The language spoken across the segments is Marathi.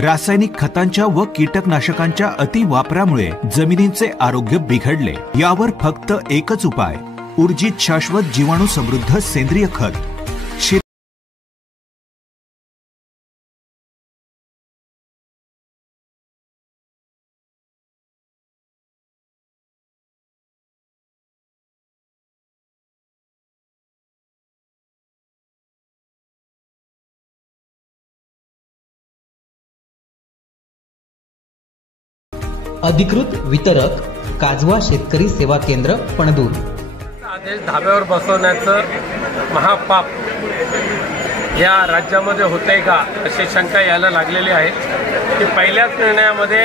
रासायनिक खतांच्या व कीटकनाशकांच्या अतिवापरामुळे जमिनींचे आरोग्य बिघडले। यावर फक्त एकच उपाय, ऊर्जित शाश्वत जीवाणू समृद्ध सेंद्रिय खत। अधिकृत वितरक काजवा शेतकरी सेवा केंद्र पणदूर। आदेश धाब्यावर बसवण्याचं महापाप या राज्यामध्ये होतंय का अशी शंका यायला लागलेली आहे की पहिल्याच निर्णयामध्ये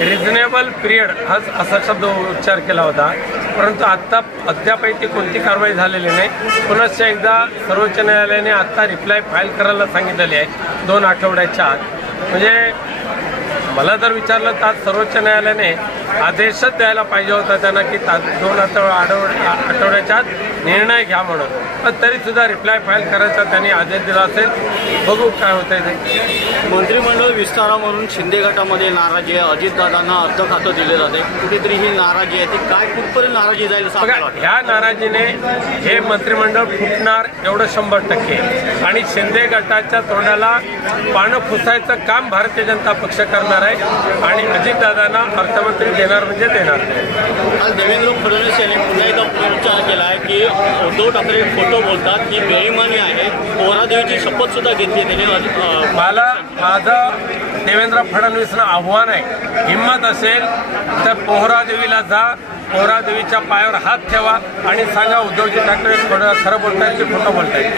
रिझनेबल पिरियड हा असा शब्द उच्चार केला होता, परंतु आत्ता अद्यापही ती कोणती कारवाई झालेली नाही। पुनश्च एकदा सर्वोच्च न्यायालयाने आत्ता रिप्लाय फाईल करायला सांगितलेली आहे 2 आठवड्याच्या आत। म्हणजे मला जर विचारलं तर सर्वोच्च न्यायालयाने आदेशच द्यायला पाहिजे होता त्यांना की 2 आठवड्याच्या आत निर्णय घ्या म्हणून, पण तरी सुद्धा रिप्लाय फाईल करायचा त्यांनी आदेश दिला असेल। बघू काय होतंय ते। मंत्रिमंडळ विस्तारावरून शिंदे गटामध्ये नाराजी आहे, अजितदादांना अर्ध खातं दिले जाते, कुठेतरी ही नाराजी आहे ती काय कुठपर्यंत नाराजी जाईल? ह्या नाराजीने हे मंत्रिमंडळ फुटणार एवढं 100%, आणि शिंदे गटाच्या तोंडाला पानं पुसायचं काम भारतीय जनता पक्ष करणार आहे आणि अजितदादांना अर्थमंत्री देणार म्हणजे देणार। काल देवेंद्र फडणवीस यांनी पुन्हा एकदा पुनरुच्चार केला आहे की उद्धव ठाकरे खोटं बोलतात, की बेईमानी आहे, पोहरादेवीची शपथ सुद्धा घेतली त्याने। माझं देवेंद्र फडणवीसना आव्हान आहे, हिम्मत असेल तर पोहरादेवीला जा, पोहरादेवीच्या पायावर हात ठेवा आणि सांगा उद्धवजी ठाकरे खरं बोलतायत की खोटं बोलतायत।